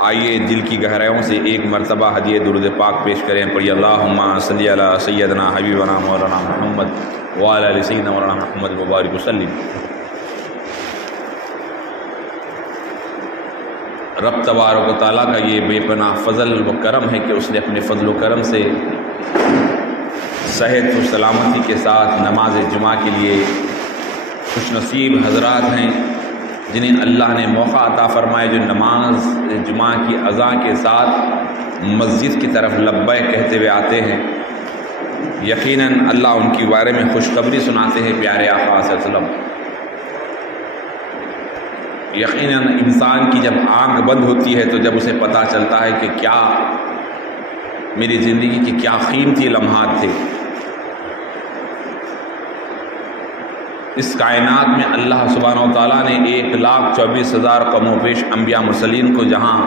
آئیے دل کی گہرائیوں سے ایک مرتبہ ہدیہ درود پاک پیش کریں. پڑھیے اللہم صلی علی سیدنا حبیبنا مولانا محمد وعلی آل سیدنا مولانا محمد مبارک وسلم. رب تبارک و تعالیٰ کا یہ بے پناہ فضل و کرم ہے کہ اس نے اپنے فضل و کرم سے صحت و سلامتی کے ساتھ نماز جمعہ کے لیے خوش نصیب حضرات ہیں جنہیں اللہ نے موقع عطا فرمائے جو نماز جمعہ کی اذان کے ساتھ مسجد کی طرف لبیک کہتے ہوئے آتے ہیں. یقیناً اللہ ان کے بارے میں خوشخبری سناتے ہیں پیارے آقا صلی اللہ علیہ وسلم. یقیناً انسان کی جب آنکھ بند ہوتی ہے تو جب اسے پتہ چلتا ہے کہ کیا میری زندگی کے کیا قیمتی لمحات تھے. اس کائنات میں اللہ سبحانہ و تعالیٰ نے 1,24,000 کم و بیش انبیاء مرسلین کو جہاں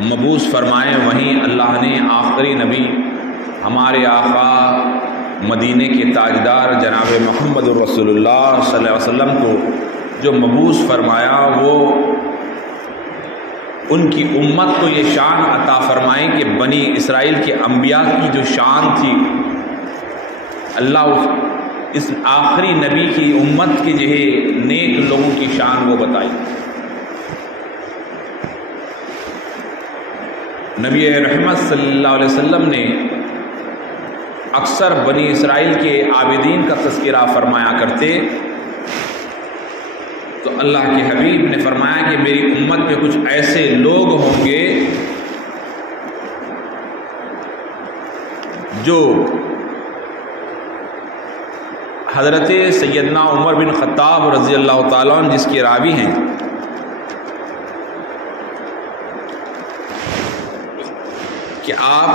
مبعوث فرمائے وہیں اللہ نے آخری نبی ہمارے آقا مدینے کے تاجدار جناب محمد رسول اللہ صلی اللہ علیہ وسلم کو جو مبعوث فرمایا وہ ان کی امت کو یہ شان عطا فرمائے کہ بنی اسرائیل کے انبیاء کی جو شان تھی اللہ اس آخری نبی کی امت کے جو ہے نیک لوگوں کی شان وہ بتائی. نبی رحمت صلی اللہ علیہ وسلم نے اکثر بنی اسرائیل کے عابدین کا تذکرہ فرمایا کرتے تو اللہ کے حبیب نے فرمایا کہ میری امت میں کچھ ایسے لوگ ہوں گے جو حضرت سیدنا عمر بن خطاب رضی اللہ تعالیٰ عنہ جس کے راوی ہیں کہ آپ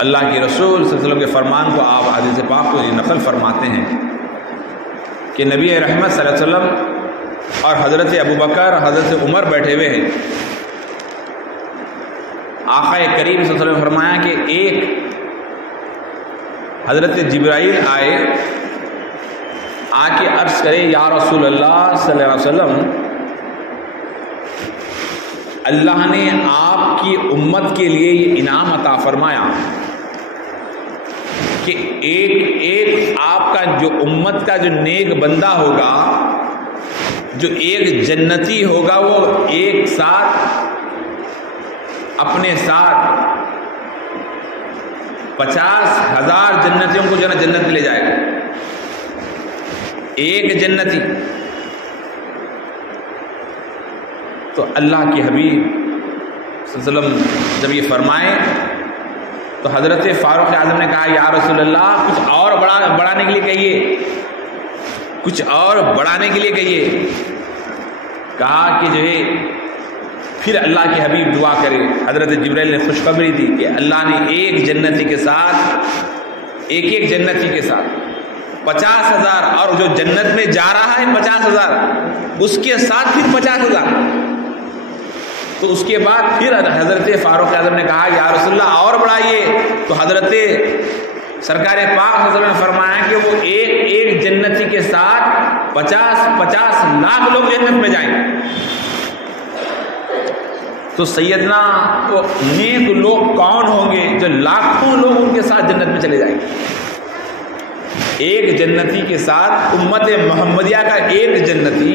اللہ کے رسول صلی اللہ علیہ وسلم کے فرمان کو آپ حدیث پاک کو نقل فرماتے ہیں کہ نبی رحمت صلی اللہ علیہ وسلم اور حضرت ابوبکر حضرت عمر بیٹھے ہوئے ہیں. آقا کریم صلی اللہ علیہ وسلم نے فرمایا کہ ایک حضرت جبرائیل آئے آ کے عرض کرے یا رسول اللہ صلی اللہ علیہ وسلم اللہ نے آپ کی امت کے لیے یہ انعام عطا فرمایا کہ ایک ایک آپ کا جو امت کا جو نیک بندہ ہوگا جو ایک جنتی ہوگا وہ ایک ساتھ اپنے ساتھ 50,000 جنتیوں کو جو ہے نا جنت میں لے جائے گا. ایک جنتی. تو اللہ کے حبیب صلی اللہ علیہ وسلم جب یہ فرمائے تو حضرت فاروق اعظم نے کہا یا رسول اللہ کچھ اور بڑھانے کے لیے کہیے کچھ اور بڑھانے کے لیے کہیے. کہا کہ جو ہے پھر اللہ کے حبیب دعا کرے. حضرت جبرائیل نے خوشخبری دی کہ اللہ نے ایک جنتی کے ساتھ ایک جنتی کے ساتھ 50,000 اور جو جنت میں جا رہا ہے 50,000 اس کے ساتھ پھر 50,000. تو اس کے بعد پھر حضرت فاروق اعظم نے کہا یا رسول اللہ اور بڑھائیے. تو حضرت سرکار پاک صلی اللہ علیہ وسلم نے فرمایا کہ وہ ایک جنتی کے ساتھ 50 لاکھ لوگ جنت میں جائیں گے. تو سیدنا وہ نیک لوگ کون ہوں گے جو لاکھوں لوگ ان کے ساتھ جنت میں چلے جائیں گے. ایک جنتی کے ساتھ امت محمدیہ کا ایک جنتی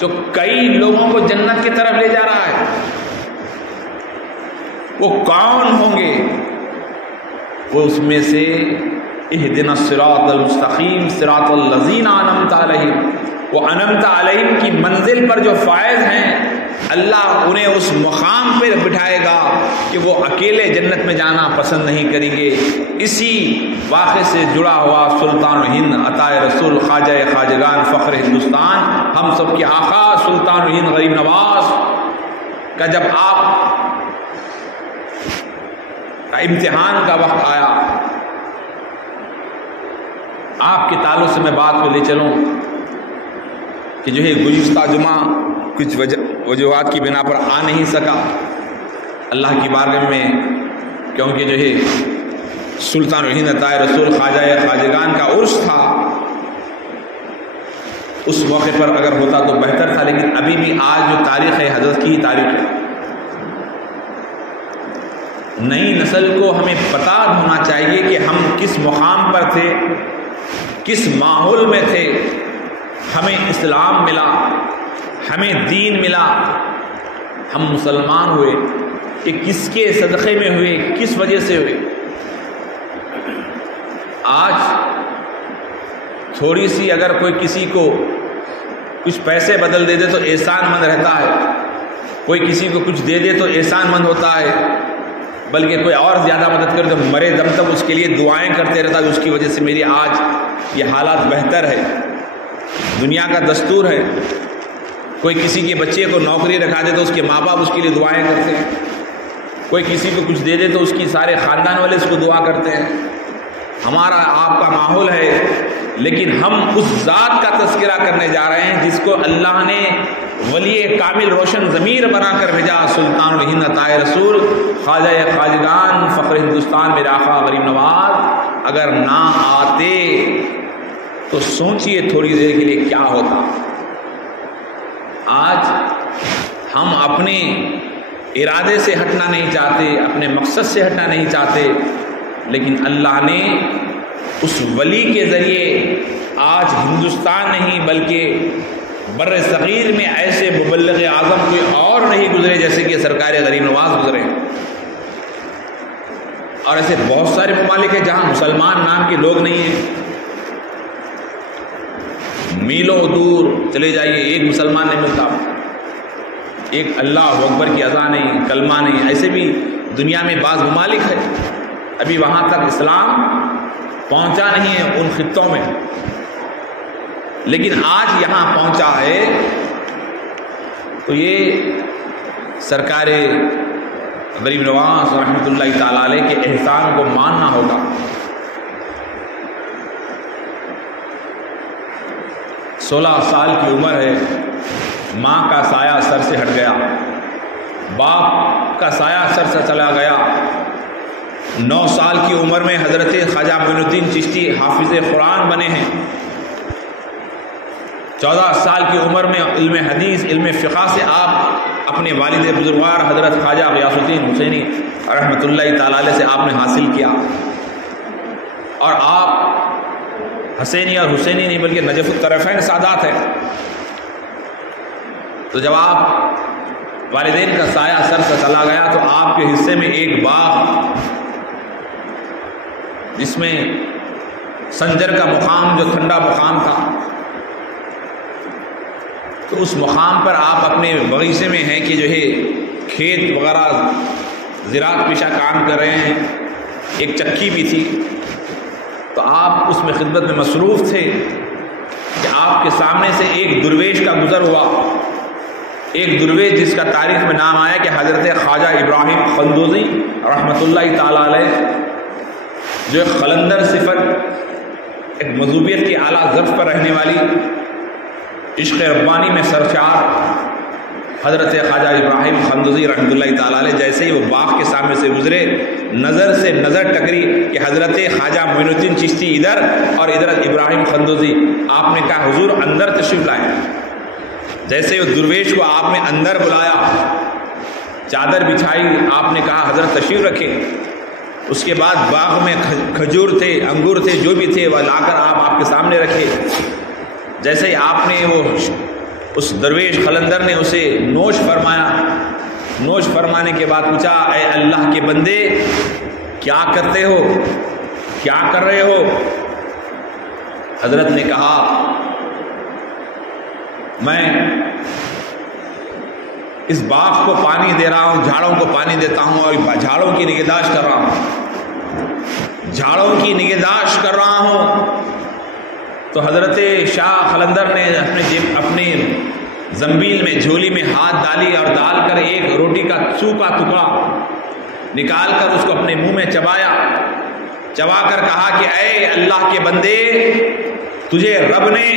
جو کئی لوگوں کو جنت کی طرف لے جا رہا ہے وہ کون ہوں گے؟ وہ اس میں سے اہدنا الصراط المستقیم صراط الذین انعمت علیہم وہ انعمت علیہم کی منزل پر جو فائز ہیں اللہ انہیں اس مقام پہ بٹھائے گا کہ وہ اکیلے جنت میں جانا پسند نہیں کریں گے. اسی واقعے سے جڑا ہوا سلطان ہند عطا رسول خواجہ خواجگان فخر ہندوستان ہم سب کے آقا سلطان ہند غریب نواز کا جب آپ کا امتحان کا وقت آیا آپ کے تعلق سے میں بات کو لے چلوں کہ جو ہے گزشتہ جمعہ کچھ وجوہات کی بنا پر آ نہیں سکا اللہ کی بارگاہ میں کیونکہ جو ہے سلطان ہند عطا رسول خواجہ خواجگان کا عرس تھا اس موقع پر اگر ہوتا تو بہتر تھا، لیکن ابھی بھی آج جو تاریخ ہے حضرت کی تاریخ ہے۔ نئی نسل کو ہمیں پتہ ہونا چاہیے کہ ہم کس مقام پر تھے، کس ماحول میں تھے، ہمیں اسلام ملا، ہمیں دین ملا، ہم مسلمان ہوئے کہ کس کے صدقے میں ہوئے، کس وجہ سے ہوئے۔ آج تھوڑی سی اگر کوئی کسی کو کچھ پیسے بدل دے دے تو احسان مند رہتا ہے، کوئی کسی کو کچھ دے دے تو احسان مند ہوتا ہے، بلکہ کوئی اور زیادہ مدد کرے تو مرے دم تک اس کے لیے دعائیں کرتے رہتا ہے، اس کی وجہ سے میری آج یہ حالات بہتر ہے۔ دنیا کا دستور ہے، کوئی کسی کے بچے کو نوکری رکھا دے تو اس کے ماں باپ اس کے لیے دعائیں کرتے ہیں، کوئی کسی کو کچھ دے دے تو اس کی سارے خاندان والے اس کو دعا کرتے ہیں۔ ہمارا آپ کا ماحول ہے، لیکن ہم اس ذات کا تذکرہ کرنے جا رہے ہیں جس کو اللہ نے ولی کامل روشن ضمیر بنا کر بھیجا، سلطان الہند عطائے رسول، خواجہ خواجگان، فخر ہندوستان میرے آقا غریب نواز۔ اگر نہ آتے تو سوچئے تھوڑی دیر کے لیے کیا ہوتا۔ آج ہم اپنے ارادے سے ہٹنا نہیں چاہتے، اپنے مقصد سے ہٹنا نہیں چاہتے، لیکن اللہ نے اس ولی کے ذریعے آج ہندوستان نہیں بلکہ بر صغیر میں ایسے مبلغ اعظم کوئی اور نہیں گزرے جیسے کہ سرکار غریب نواز گزرے، اور ایسے بہت سارے ممالک ہیں جہاں مسلمان نام کے لوگ نہیں ہیں۔ میلوں دور چلے جائیے، ایک مسلمان نہیں ملتا، ایک اللہ اکبر کی اذان نہیں، کلمہ نہیں۔ ایسے بھی دنیا میں بعض ممالک ہے ابھی وہاں تک اسلام پہنچا نہیں ہے ان خطوں میں، لیکن آج یہاں پہنچا ہے، تو یہ سرکار غریب نواز رحمۃ اللہ تعالیٰ علیہ کے احسان کو ماننا ہوگا۔ 16 سال کی عمر ہے، ماں کا سایہ سر سے ہٹ گیا، باپ کا سایہ سر سے چلا گیا۔ 9 سال کی عمر میں حضرت خواجہ معین الدین چشتی حافظ قرآن بنے ہیں۔ 14 سال کی عمر میں علم حدیث، علم فقہ سے آپ اپنے والد بزرگوار حضرت خواجہ غیاث الدین حسینی رحمۃ اللہ تعالی علیہ سے آپ نے حاصل کیا، اور آپ حسینی اور حسینی نہیں بلکہ نجف الطرفین سادات ہیں۔ تو جب آپ والدین کا سایہ سر سے چلا گیا تو آپ کے حصے میں ایک باغ جس میں سنجر کا مقام جو ٹھنڈا مقام تھا، تو اس مقام پر آپ اپنے باغیچے میں ہیں کہ جو ہے کھیت وغیرہ زراعت پیشہ کام کر رہے ہیں، ایک چکی بھی تھی، تو آپ اس میں خدمت میں مصروف تھے کہ آپ کے سامنے سے ایک درویش کا گزر ہوا، ایک درویش جس کا تاریخ میں نام آیا کہ حضرت خواجہ ابراہیم خندوزی رحمۃ اللہ تعالی علیہ، جو ایک قلندر صفت، ایک مذہوبیت کی اعلیٰ ذرف پر رہنے والی، عشق ربانی میں سرشار حضرت خواجہ ابراہیم خندوزی رحمۃ اللہ تعالی علیہ، جیسے ہی وہ باغ کے سامنے سے گزرے، نظر سے نظر ٹکری کہ حضرت خواجہ معین الدین چشتی ادھر اور ادھر ابراہیم خندوزی۔ آپ نے کہا حضور اندر تشریف لائیں۔ جیسے وہ درویش کو آپ نے اندر بلایا، چادر بچھائی، آپ نے کہا حضرت تشریف رکھیں۔ اس کے بعد باغ میں کھجور تھے، انگور تھے، جو بھی تھے وہ لا کر آپ کے سامنے رکھے۔ جیسے ہی آپ نے وہ اس درویش قلندر نے اسے نوش فرمایا، نوش فرمانے کے بعد پوچھا اے اللہ کے بندے کیا کرتے ہو، کیا کر رہے ہو؟ حضرت نے کہا میں اس باغ کو پانی دے رہا ہوں، جھاڑوں کو پانی دیتا ہوں اور جھاڑوں کی نگہداشت کر رہا ہوں، جھاڑوں کی نگہداشت کر رہا ہوں۔ تو حضرت شاہ قلندر نے اپنے زنبیل میں، جھولی میں ہاتھ ڈالی اور ڈال کر ایک روٹی کا سوکھا ٹکڑا نکال کر اس کو اپنے منہ میں چبایا، چبا کر کہا کہ اے اللہ کے بندے تجھے رب نے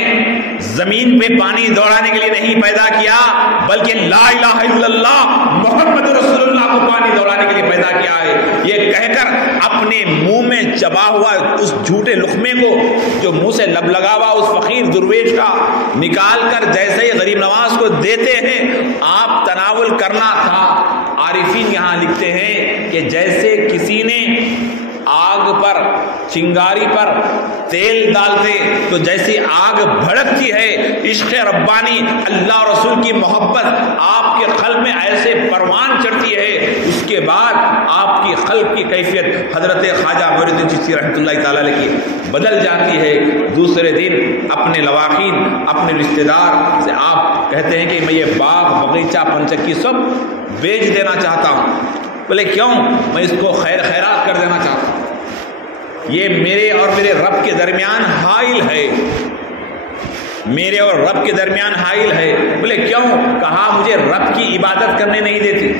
زمین پہ پانی دوڑانے کے لیے نہیں پیدا کیا بلکہ لا الہ الا اللہ محمد رسول اللہ کو پانی دوڑانے کے لیے پیدا کیا ہے. یہ کہہ کر اپنے منہ میں چبا ہوا اس جھوٹے لقمے کو جو منہ سے لب لگا ہوا اس فقیر درویش کا نکال کر جیسے ہی غریب نواز کو دیتے ہیں آپ تناول کرنا تھا. عارفین یہاں لکھتے ہیں کہ جیسے کسی نے آگ پر چنگاری پر تیل ڈالتے تو جیسی آگ بھڑکتی ہے عشق ربانی اللہ رسول کی محبت آپ کے قلب میں ایسے پروان چڑھتی ہے. اس کے بعد آپ کی قلب کی کیفیت حضرت خواجہ معین الدین چشتی رحمۃ اللہ تعالی علیہ کی بدل جاتی ہے. دوسرے دن اپنے لواحقین اپنے رشتہ دار سے آپ کہتے ہیں کہ میں یہ باغ بغیچہ پنچکی سب بیچ دینا چاہتا ہوں. بولے کیوں؟ میں اس کو خیر خیرات کر دینا چاہتا ہوں. یہ میرے اور میرے رب کے درمیان حائل ہے، میرے اور رب کے درمیان حائل ہے. بولے کیوں؟ کہا مجھے رب کی عبادت کرنے نہیں دیتی،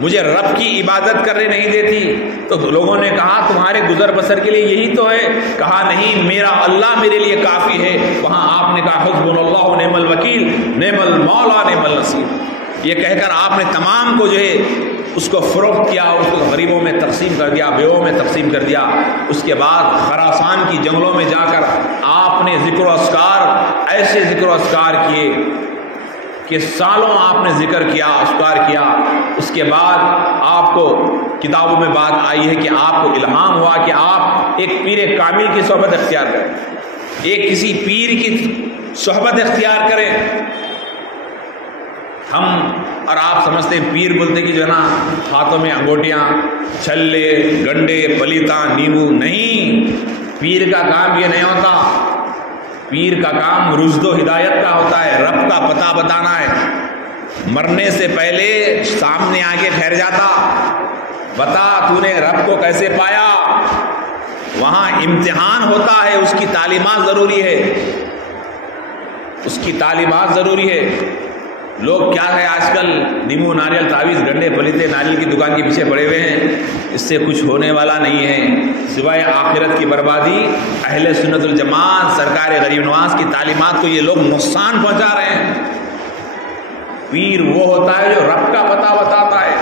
مجھے رب کی عبادت کرنے نہیں دیتی. تو لوگوں نے کہا تمہارے گزر بسر کے لیے یہی تو ہے. کہا نہیں، میرا اللہ میرے لیے کافی ہے. وہاں آپ نے کہا حسبنا اللہ و نعم الوکیل نعم المولا نعم النصیر. یہ کہہ کر آپ نے تمام کو جو ہے اس کو فروخت کیا، اس کو غریبوں میں تقسیم کر دیا، بیووں میں تقسیم کر دیا. اس کے بعد خراسان کی جنگلوں میں جا کر آپ نے ذکر و اذکار، ایسے ذکر و اذکار کیے کہ سالوں آپ نے ذکر کیا، اذکار کیا. اس کے بعد آپ کو کتابوں میں بات آئی ہے کہ آپ کو الہام ہوا کہ آپ ایک پیر کامل کی صحبت اختیار کریں، ایک کسی پیر کی صحبت اختیار کریں. ہم اور آپ سمجھتے ہیں پیر بولتے کہ جو ہے نا ہاتھوں میں انگوٹیاں، چھلے، گنڈے، پلیتا، نیمبو. نہیں، پیر کا کام یہ نہیں ہوتا. پیر کا کام رشد و ہدایت کا ہوتا ہے، رب کا پتہ بتانا ہے. مرنے سے پہلے سامنے آگے ٹھہر جاتا، بتا تو نے رب کو کیسے پایا. وہاں امتحان ہوتا ہے، اس کی تعلیمات ضروری ہے، اس کی تعلیمات ضروری ہے. لوگ کیا ہے آج کل نیمو، ناریل، تعویذ، گنڈے، پلیتے ناریل کی دکان کے پیچھے پڑے ہوئے ہیں. اس سے کچھ ہونے والا نہیں ہے سوائے آخرت کی بربادی. اہل سنت الجماعت سرکار غریب نواز کی تعلیمات کو یہ لوگ نقصان پہنچا رہے ہیں. پیر وہ ہوتا ہے جو رب کا پتہ بتاتا ہے.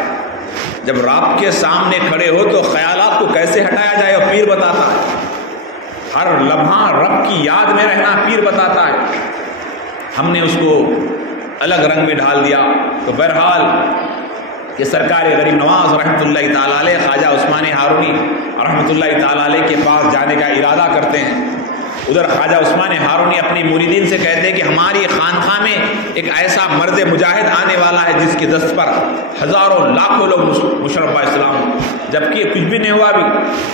جب رب کے سامنے کھڑے ہو تو خیالات کو کیسے ہٹایا جائے وہ پیر بتاتا ہے. ہر لمحہ رب کی یاد میں رہنا پیر بتاتا ہے. ہم نے اس کو الگ رنگ میں ڈھال دیا. تو بہرحال کہ سرکار غریب نواز رحمۃ اللہ تعالیٰ علیہ خواجہ عثمان ہارونی رحمۃ اللہ تعالیٰ علیہ کے پاس جانے کا ارادہ کرتے ہیں. ادھر خواجہ عثمان ہارونی اپنی مریدین سے کہتے ہیں کہ ہماری خانقاہ میں ایک ایسا مرد مجاہد آنے والا ہے جس کے دست پر ہزاروں لاکھوں لوگ مشرف اسلام. جبکہ کچھ بھی نہیں ہوا، بھی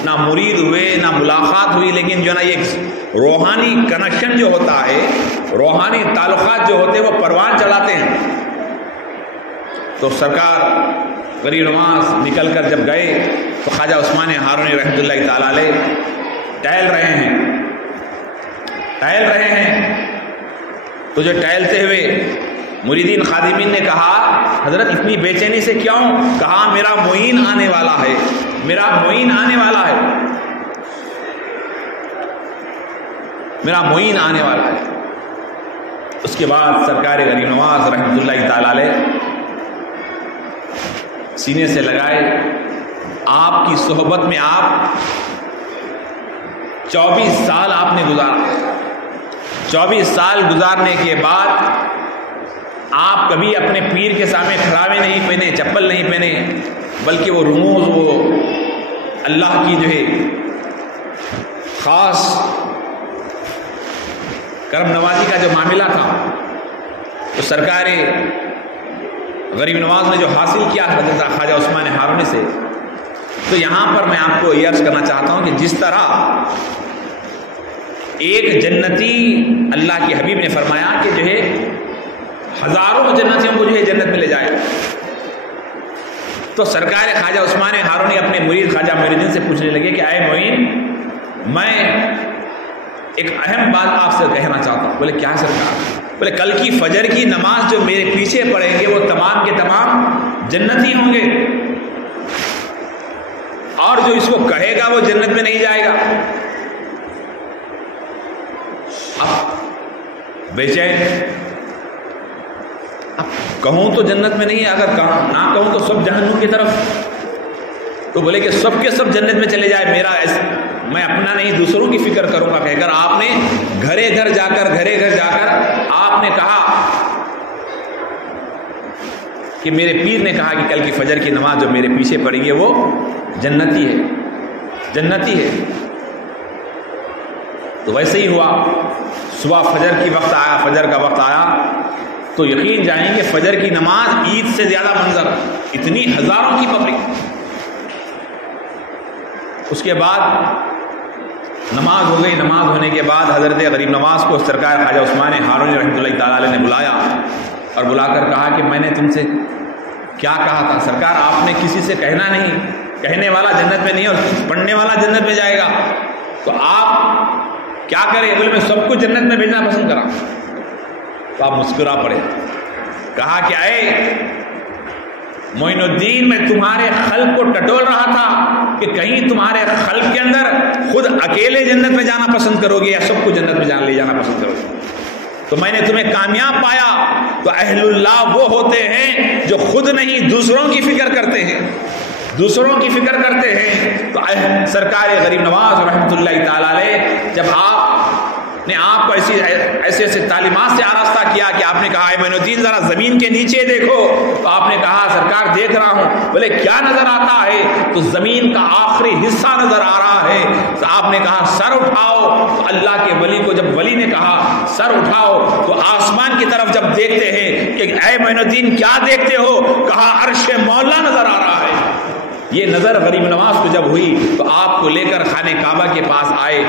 نہ مرید ہوئے نہ ملاقات ہوئی، لیکن جو ہے نا یہ روحانی کنیکشن جو ہوتا ہے، روحانی تعلقات جو ہوتے ہیں وہ پروان چلاتے ہیں. تو سرکار غریب نواز نکل کر جب گئے تو خواجہ عثمان ہارونی رحمۃ اللہ تعالیٰ علیہ ٹہل رہے ہیں. تو جو ٹہلتے ہوئے مریدین خادمین نے کہا حضرت اتنی بے چینی سے کیوں؟ کہا میرا معین آنے والا ہے، میرا معین آنے والا ہے، میرا معین آنے والا ہے. اس کے بعد سرکار غریب نواز رحمۃ اللہ تعالیٰ علیہ سینے سے لگائے. آپ کی صحبت میں آپ 24 سال آپ نے گزارا. 24 سال گزارنے کے بعد آپ کبھی اپنے پیر کے سامنے کھراوے نہیں پہنے، چپل نہیں پہنے، بلکہ وہ رموز، وہ اللہ کی جو ہے خاص کرم نوازی کا جو معاملہ تھا تو سرکار غریب نواز نے جو حاصل کیا حضرت خواجہ عثمان ہارونی سے. تو یہاں پر میں آپ کو یہ عرض کرنا چاہتا ہوں کہ جس طرح ایک جنتی اللہ کے حبیب نے فرمایا کہ جو ہے ہزاروں جنتیوں کو جو ہے جنت میں لے جائے، تو سرکار خواجہ عثمان ہارونی اپنے مرید خواجہ معین الدین سے پوچھنے لگے کہ اے معین، میں ایک اہم بات آپ سے کہنا چاہتا ہوں. بولے کیا سرکار؟ بولے کل کی فجر کی نماز جو میرے پیچھے پڑھیں گے وہ تمام کے تمام جنتی ہوں گے، اور جو اس کو کہے گا وہ جنت میں نہیں جائے گا. اب بے چین، اب کہوں تو جنت میں نہیں، اگر نہ کہوں تو سب جہنم کی طرف. تو بولے کہ سب کے سب جنت میں چلے جائے، میرا میں اپنا نہیں دوسروں کی فکر کروں گا کہہ کر آپ نے گھرے گھر جا کر آپ نے کہا کہ میرے پیر نے کہا کہ کل کی فجر کی نماز جو میرے پیچھے پڑھیں گے وہ جنتی ہے. تو ویسے ہی ہوا، صبح فجر کا وقت آیا تو یقین جائیں گے فجر کی نماز عید سے زیادہ منظر، اتنی ہزاروں کی پبلک. اس کے بعد نماز ہو گئی. نماز ہونے کے بعد حضرت غریب نواز کو سرکار خواجہ عثمان ہارونی رحمۃ اللہ تعالی علیہ نے بلایا اور بلا کر کہا کہ میں نے تم سے کیا کہا تھا سرکار، آپ نے کسی سے کہنا نہیں، کہنے والا جنت میں نہیں اور پڑھنے والا جنت میں جائے گا، تو آپ کیا کریں؟ بولے میں سب کو جنت میں بھیجنا پسند کرا. تو آپ مسکرا پڑے، کہا کہ اے معین الدین، میں تمہارے خلق کو ٹٹول رہا تھا کہ کہیں تمہارے خلق کے اندر خود اکیلے جنت میں جانا پسند کرو گے یا سب کو جنت میں لے جانا پسند کرو گے. تو میں نے تمہیں کامیاب پایا. تو اہل اللہ وہ ہوتے ہیں جو خود نہیں دوسروں کی فکر کرتے ہیں، تو سرکار غریب نواز رحمۃ اللہ تعالی علیہ جب آپ نے آپ کو ایسے تعلیمات سے آراستہ کیا کہ آپ نے کہا اے معین الدین ذرا زمین کے نیچے دیکھو، تو آپ نے کہا سرکار دیکھ رہا ہوں. بولے کیا نظر آتا ہے؟ تو زمین کا آخری حصہ نظر آ رہا ہے. تو آپ نے کہا سر اٹھاؤ. تو اللہ کے ولی کو جب ولی نے کہا سر اٹھاؤ تو آسمان کی طرف جب دیکھتے ہیں کہ اے معین الدین کیا دیکھتے ہو؟ کہا عرش مولا نظر آ رہا ہے. یہ نظر غریب نواز کو جب ہوئی تو آپ کو لے کر خانہ کعبہ کے پاس آئے،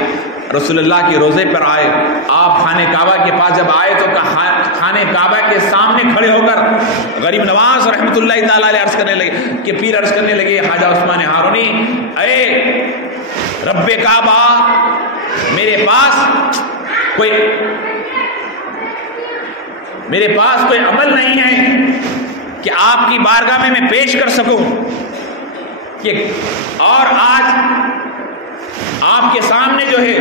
رسول اللہ کے روزے پر آئے. آپ خانہ کعبہ کے پاس جب آئے تو خانہ کعبہ کے سامنے کھڑے ہو کر غریب نواز رحمۃ اللہ تعالی علیہ عرض کرنے لگے کہ پیر عرض کرنے لگے خواجہ عثمان ہارونی، اے رب کعبہ، میرے پاس کوئی عمل نہیں ہے کہ آپ کی بارگاہ میں پیش کر سکوں، اور آج آپ کے سامنے جو ہے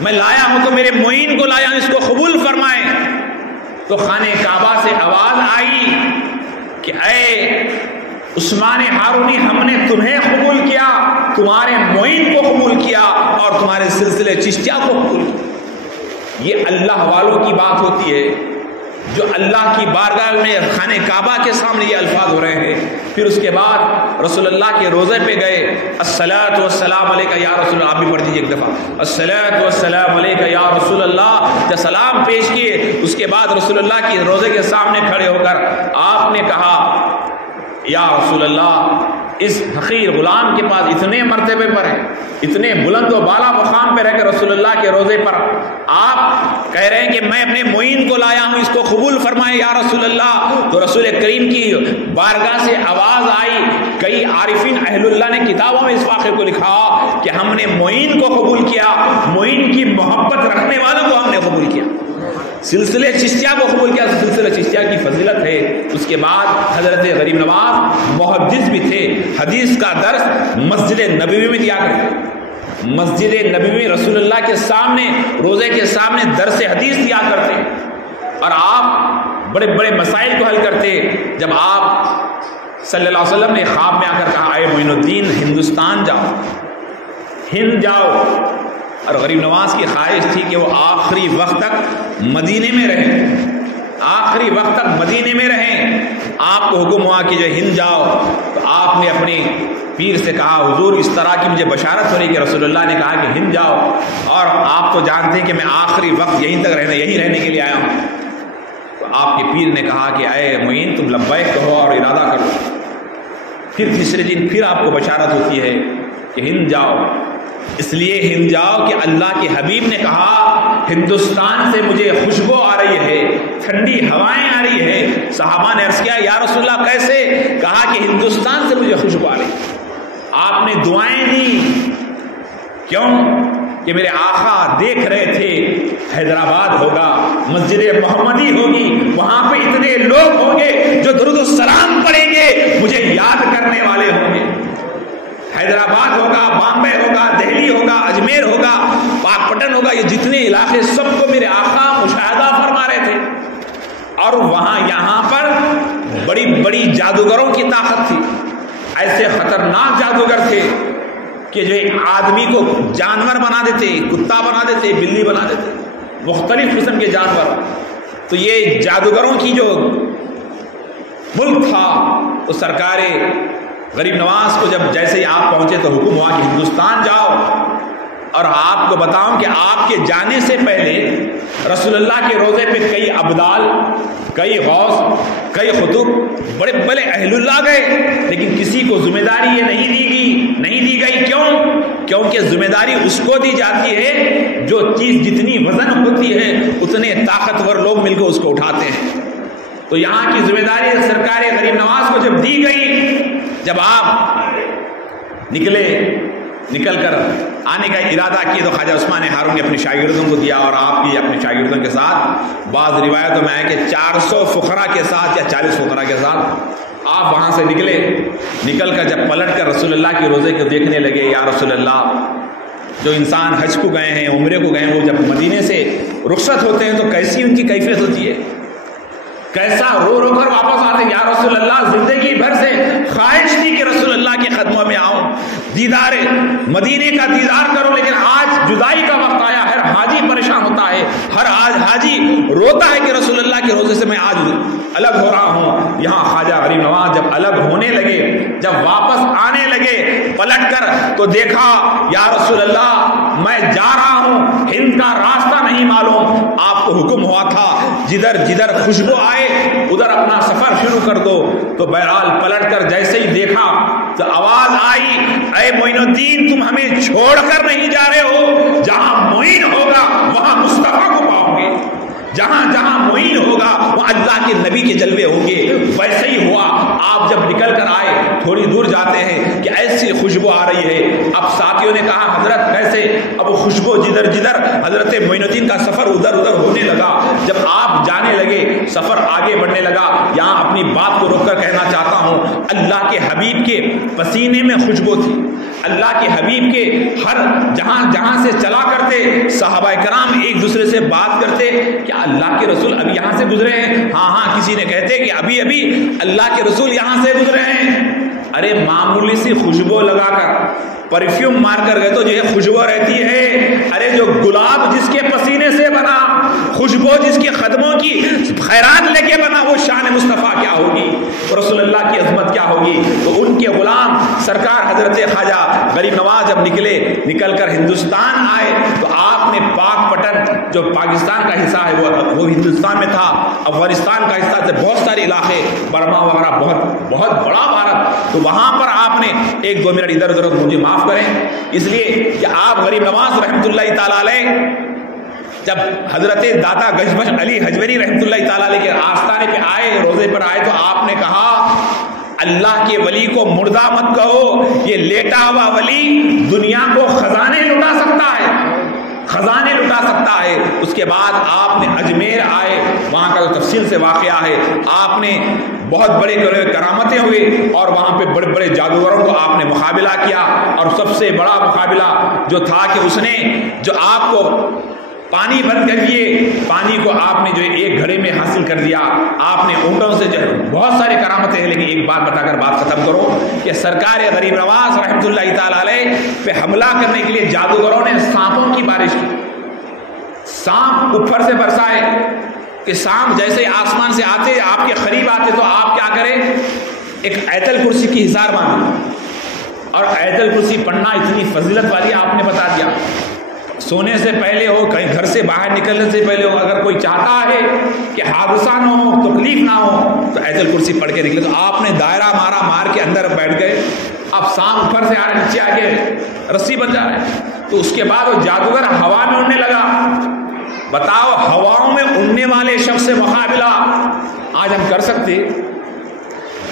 میں لایا ہوں تو میرے معین کو لایا ہوں، اس کو قبول فرمائیں. تو خانہ کعبہ سے آواز آئی کہ اے عثمان ہارونی، ہم نے تمہیں قبول کیا، تمہارے معین کو قبول کیا اور تمہارے سلسلے چشتیہ کو قبول کیا. یہ اللہ والوں کی بات ہوتی ہے جو اللہ کی بارگاہ میں خانہ کعبہ کے سامنے یہ الفاظ ہو رہے ہیں. پھر اس کے بعد رسول اللہ کے روزے پہ گئے، الصلاۃ والسلام علیک یا رسول اللہ. آپ بھی پڑھ دیجیے ایک دفعہ، الصلاۃ والسلام علیک یا رسول اللہ. جب سلام پیش کیے اس کے بعد رسول اللہ کی روزے کے سامنے کھڑے ہو کر آپ نے کہا یا رسول اللہ، اس حقیر غلام کے پاس اتنے مرتبے پر ہے، اتنے بلند و بالا مقام پہ رہ کے رسول اللہ کے روزے پر آپ کہہ رہے ہیں کہ میں اپنے معین کو لایا ہوں، اس کو قبول فرمائے یا رسول اللہ. تو رسول کریم کی بارگاہ سے آواز آئی. کئی عارفین اہل اللہ نے کتابوں میں اس واقعے کو لکھا کہ ہم نے معین کو قبول کیا، معین کی محبت رکھنے والوں کو ہم نے قبول کیا، سلسلے چشتیہ کو قبول کیا. سلسلہ چشتیہ کی فضیلت ہے. اس کے بعد حضرت غریب نواز محدث بھی تھے، حدیث کا درس مسجد نبوی میں دیا کرتے، مسجد نبوی میں رسول اللہ کے سامنے روزے کے سامنے درس حدیث دیا کرتے اور آپ بڑے بڑے مسائل کو حل کرتے. جب آپ صلی اللہ علیہ وسلم نے خواب میں آ کر کہا اے معین الدین ہندوستان جاؤ، ہند جاؤ، اور غریب نواز کی خواہش تھی کہ وہ آخری وقت تک مدینے میں رہیں، آخری وقت تک مدینے میں رہیں. آپ کو حکم ہوا کہ جو ہند جاؤ. تو آپ نے اپنے پیر سے کہا حضور اس طرح کی مجھے بشارت ہو رہی کہ رسول اللہ نے کہا کہ ہند جاؤ، اور آپ تو جانتے ہیں کہ میں آخری وقت یہیں تک یہیں رہنے کے لیے آیا ہوں. تو آپ کے پیر نے کہا کہ اے معین تم لبیک کہو اور ارادہ کرو. پھر تیسرے دن پھر آپ کو بشارت ہوتی ہے کہ ہند جاؤ. اس لیے ہند جاؤ کہ اللہ کے حبیب نے کہا ہندوستان سے مجھے خوشبو آ رہی ہے، ٹھنڈی ہوائیں آ رہی ہے. صحابہ نے عرض کیا یا رسول اللہ کیسے؟ کہا کہ ہندوستان سے مجھے خوشبو آ رہی ہے. آپ نے دعائیں دی، کیوں کہ میرے آقا دیکھ رہے تھے حیدرآباد ہوگا، مسجد محمدی ہوگی، وہاں پہ اتنے لوگ ہوں گے جو درود السلام پڑھیں گے، مجھے یاد کرنے والے ہوں گے. حیدرآباد ہوگا، بامبے ہوگا، دہلی ہوگا، اجمیر اجمیر ہوگا، پاک پٹن ہوگا، یہ جتنے علاقے سب کو میرے آقا مشاہدہ فرما رہے تھے. اور وہاں یہاں پر بڑی بڑی جادوگروں کی طاقت تھی. ایسے خطرناک جادوگر تھے کہ جو آدمی کو جانور بنا دیتے، کتا بنا دیتے، بلی بنا دیتے، مختلف قسم کے جانور. تو یہ جادوگروں کی جو ملک تھا، تو سرکار غریب نواز کو جب جیسے ہی آپ پہنچے تو حکم ہوا کہ ہندوستان جاؤ. اور آپ کو بتاؤں کہ آپ کے جانے سے پہلے رسول اللہ کے روضے پہ کئی ابدال، کئی غوث، کئی قطب، بڑے بڑے اہل اللہ گئے، لیکن کسی کو ذمہ داری یہ نہیں دی گئی. کیوں؟ کیونکہ ذمہ داری اس کو دی جاتی ہے جو چیز جتنی وزن ہوتی ہے اتنے طاقتور لوگ مل کے اس کو اٹھاتے ہیں. تو یہاں کی ذمہ داری سرکار غریب نواز کو جب دی گئی، جب آپ نکل کر آنے کا ارادہ کیے تو خواجہ عثمان ہارون نے اپنے شاگردوں کو دیا، اور آپ بھی اپنے شاگردوں کے ساتھ، بعض روایتوں میں ہے کہ 400 فقراء کے ساتھ یا 40 فقراء کے ساتھ آپ وہاں سے نکل کر جب پلٹ کر رسول اللہ کے روزے کو دیکھنے لگے. یا رسول اللہ، جو انسان حج کو گئے ہیں، عمرے کو گئے ہیں، وہ جب مدینے سے رخصت ہوتے ہیں تو کیسی ان کی کیفیت ہوتی ہے، کیسا رو رو کر واپس آتے ہیں. یا رسول اللہ، زندگی بھر سے خواہش تھی کہ رسول اللہ کے قدموں میں آؤں، دیدار مدینے کا دیدار کرو، لیکن آج جدائی کا وقت آیا. ہر حاجی پریشان ہوتا ہے، ہر حاجی روتا ہے کہ رسول اللہ کے روزے سے میں آج الگ ہو رہا ہوں. یہاں خواجہ غریب نواز جب الگ ہونے لگے، جب واپس آنے لگے پلٹ کر، تو دیکھا یا رسول اللہ میں جا رہا ہوں، ہند کا راستہ نہیں معلوم. آپ کو حکم ہوا تھا جدھر جدھر خوشبو آئے ادھر اپنا سفر شروع کر دو. تو بہرحال پلٹ کر جیسے ہی دیکھا تو آواز آئی، اے معین الدین، تم ہمیں چھوڑ کر نہیں جا رہے ہو. جہاں معین ہوگا وہاں مصطفیٰ کو پاؤ گے، جہاں جہاں معین ہوگا وہ اللہ کے نبی کے جلوے ہوں گے. ویسے ہی ہوا. آپ جب نکل کر آئے، تھوڑی دور جاتے ہیں کہ ایسی خوشبو آ رہی ہے. اب ساتھیوں نے کہا حضرت کیسے؟ اب وہ خوشبو جدھر جدھر حضرت معین الدین کا سفر ادھر ادھر ہونے لگا. جب آپ جانے لگے، سفر آگے بڑھنے لگا. یہاں اپنی بات کو روک کر کہنا چاہتا ہوں، اللہ کے حبیب کے پسینے میں خوشبو تھی. اللہ کے حبیب کے ہر جہاں سے چلا کرتے، صحابہ کرام ایک دوسرے سے بات کرتے، کیا اللہ کے رسول ابھی یہاں سے گزرے ہیں؟ ہاں کسی نے کہتے کہ ابھی اللہ کے رسول یہاں سے گزرے ہیں. ارے معمولی سی خوشبو لگا کر، پرفیوم مار کر گئے تو جو یہ خوشبو رہتی ہے. ارے جو گلاب جس کے پسینے سے بنا، خوشبو جس کے قدموں کی خیرات لے کے بنا، وہ شان مصطفیٰ کیا ہوگی، رسول اللہ کی عظمت کیا ہوگی. تو ان کے غلام سرکار حضرت خواجہ غریب نواز جب نکل کر ہندوستان آئے تو آپ نے پاک پٹن جو پاکستان کا حصہ ہے وہ ہندوستان میں تھا، افغانستان کا حصہ تھے، بہت سارے علاقے، برما وغیرہ، بہت بڑا بھارت. تو وہاں پر آپ نے 1-2 منٹ ادھر ادھر مجھے معاف کریں، اس لیے کہ آپ غریب نواز رحمۃ اللہ تعالی علیہ جب حضرت داتا گشبش علی حجویری رحمۃ اللہ تعالی علیہ کے آستانے پہ آئے، روزے پر آئے، تو آپ نے کہا اللہ کے ولی کو مردہ مت کہو، یہ لیٹا ہوا ولی دنیا کو خزانے لٹا سکتا ہے، خزانے لٹا سکتا ہے. اس کے بعد آپ نے اجمیر آئے، وہاں کا جو تفصیل سے واقعہ ہے، آپ نے بہت بڑے کرامتیں ہوئی اور وہاں پہ بڑے بڑے جادوگروں کو آپ نے مقابلہ کیا. اور سب سے بڑا مقابلہ جو تھا کہ اس نے جو آپ کو پانی بند کر دیے، پانی کو آپ نے جو ایک گھڑے میں حاصل کر دیا. آپ نے اونٹوں سے جو بہت سارے کرامتیں ہیں، لیکن ایک بات بتا کر بات ختم کرو کہ سرکار غریب نواز رحمۃ اللہ تعالی علیہ پہ حملہ کرنے کے لیے جادوگروں نے سانپوں کی بارش کی. سانپ اوپر سے برسائے کہ سانپ جیسے آسمان سے آتے، آپ کے قریب آتے تو آپ کیا کریں، ایک آیت الکرسی کی حصار باندھیں. اور آیت الکرسی پڑھنا اتنی فضیلت والی آپ نے بتا دیا. سونے سے پہلے ہو، کہیں گھر سے باہر نکلنے سے پہلے ہو، اگر کوئی چاہتا ہے کہ حادثہ نہ ہو، تکلیف نہ ہو، تو آیت الکرسی پڑھ کے نکلے. تو آپ نے دائرہ مار کے اندر بیٹھ گئے. اب سانپ اوپر سے آ رہے، نیچے آ کے رسی بن جا رہے. تو اس کے بعد وہ جادوگر ہوا میں اڑنے لگا. بتاؤ، ہواؤں میں اڑنے والے شخص سے مقابلہ آج ہم کر سکتے؟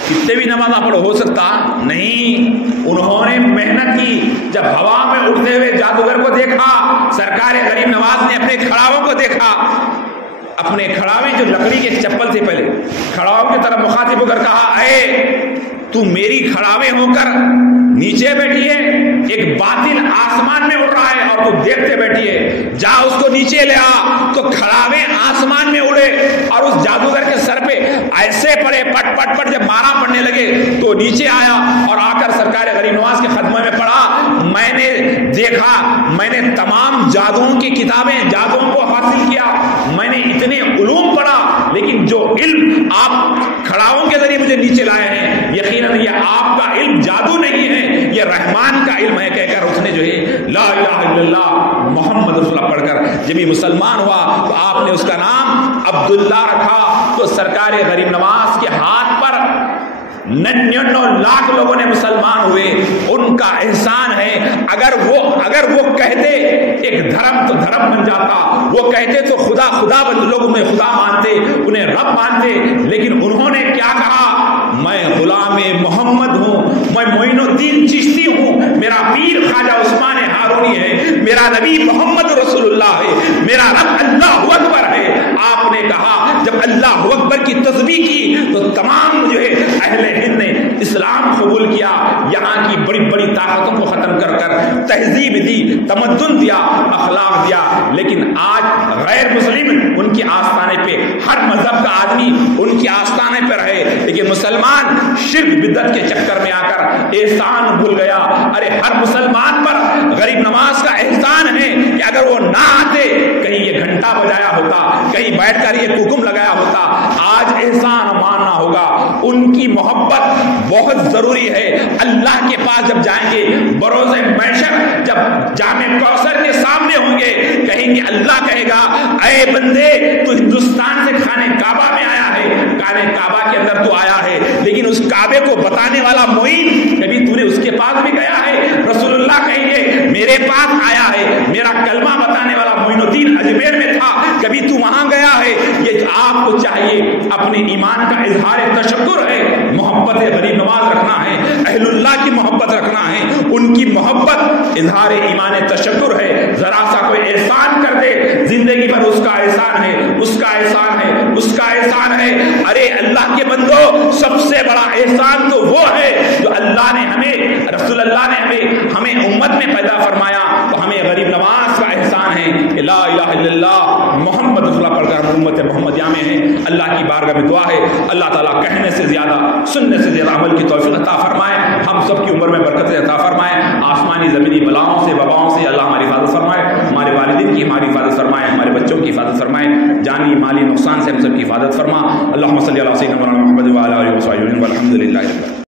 کتنے بھی نماز پڑھو، ہو سکتا نہیں. انہوں نے محنت کی. جب ہوا میں اڑتے ہوئے جادوگر کو دیکھا، سرکار غریب نواز نے اپنے کھڑاووں کو دیکھا. اپنے کھڑاوے جو لکڑی کے چپل تھے، پہلے کھڑاووں کی طرف مخاطب ہو کر کہا، اے تو میری کھڑاوے ہو کر نیچے بیٹھی ہے، ایک باطل آسمان میں اڑ رہا ہے اور تو دیکھتے بیٹھی ہے، جا اس کو نیچے لے آ۔ تو کھڑاوے آسمان میں اڑے اور اس جادوگر کے سر پہ ایسے پڑے، پٹ پٹ پٹ، جب مارا پڑنے لگے تو نیچے آیا اور آ کر سرکار غریب نواز کے خدمے میں پڑھا۔ میں نے دیکھا، میں نے تمام جادوؤں کی کتابیں، جادوؤں کو حاصل کیا، میں نے اتنے علوم پڑھا، لیکن جو علم آپ کھڑاؤں کے ذریعے مجھے نیچے لائے ہیں، یقیناً یہ آپ کا علم جادو نہیں ہے، یہ رحمان کا علم ہے، کہہ کر اس نے جو ہے لا الہ الا اللہ محمد رسول اللہ پڑھ کر جب یہ مسلمان ہوا تو آپ نے اس کا نام عبداللہ رکھا۔ تو سرکار غریب نواز کے ہاتھ پر 99 لاکھ لوگوں نے مسلمان ہوئے، ان کا احسان ہے۔ اگر وہ کہتے ایک دھرم تو دھرم بن جاتا، وہ کہتے تو خدا لوگ انہیں خدا مانتے، انہیں رب مانتے، لیکن انہوں نے کیا کہا؟ میں غلام محمد ہوں، میں معین الدین چشتی ہوں، میرا پیر خواجہ عثمان ہارونی ہے، میرا نبی محمد رسول اللہ ہے، میرا رب اللہ اکبر ہے۔ آپ نے کہا جب اللہ اکبر کی تسبیح کی تو تمام جو ہے اہل ہند نے اسلام قبول کیا، یہاں کی بڑی بڑی طاقتوں کو ختم کر کر تہذیب دی، تمدن دیا، اخلاق دیا۔ لیکن آج غیر مسلم ان کی آستانے پہ، ہر مذہب کا آدمی ان کی آستانے پہ رہے، لیکن مسلمان شرک بدعت کے چکر میں آ کر احسان بھول گیا۔ ارے ہر مسلمان پر غریب نواز کا احسان ہے کہ اگر وہ نہ آتے، کہیں یہ گھنٹا بجایا ہوتا، کہیں بیٹھ کر یہ حکم لگایا ہوتا۔ آج احسان ماننا ہوگا، ان کی محبت بہت ضروری ہے۔ اللہ کے پاس جب جائیں گے بروز محشر، جب جامع کوثر کے سامنے ہوں گے، کہیں گے اللہ کہے گا اے بندے تو ہندوستان سے خانہ کعبہ میں آیا ہے، خانہ کعبہ کے اندر تو آیا ہے، لیکن اس کعبے کو بتانے والا معین کبھی تو نے اس کے پاس بھی گیا ہے؟ رسول اللہ کہیں گے میرے پاس آیا ہے، میرا کلمہ بتانے والا معین الدین اجمیر میں تھا، کبھی تو وہاں گیا ہے؟ یہ آپ کو چاہیے اپنے ایمان کا اظہار تشکر ہے، محبت غریب نواز رکھنا ہے، اہل اللہ کی محبت رکھنا ہے، ان کی محبت اظہار ایمان تشکر ہے۔ ذرا سا کوئی احسان کر دے زندگی پر، اس کا احسان ہے، اس کا احسان ہے، اس کا احسان ہے۔ ارے اللہ کے بندو، سب سے بڑا احسان تو وہ ہے جو اللہ نے ہمیں، رسول اللہ نے ہمیں امت میں پیدا فرمایا، تو ہمیں غریب نواز کا احسان ہے کہ لا الہ الا اللہ محمد رسول اللہ پڑھ کر امت محمدیہ میں ہیں۔ اللہ کی بارگاہ میں دعا ہے اللہ تعالیٰ کہنے سے زیادہ، سننے سے زیادہ عمل کی توفیق عطا فرمائے، ہم سب کی عمر میں برکت عطا فرمائے، آسمانی زمینی بلاؤں سے، وباؤں سے اللہ ہماری حفاظت فرمائے، ہمارے والدین کی ہماری حفاظت فرمائے، ہمارے بچوں کی حفاظت فرمائے، جانی مالی نقصان سے ہم سب کی حفاظت فرما۔ اللہم صلی علی سیدنا محمد وعلی آلہ وصحبہ والحمد للہ۔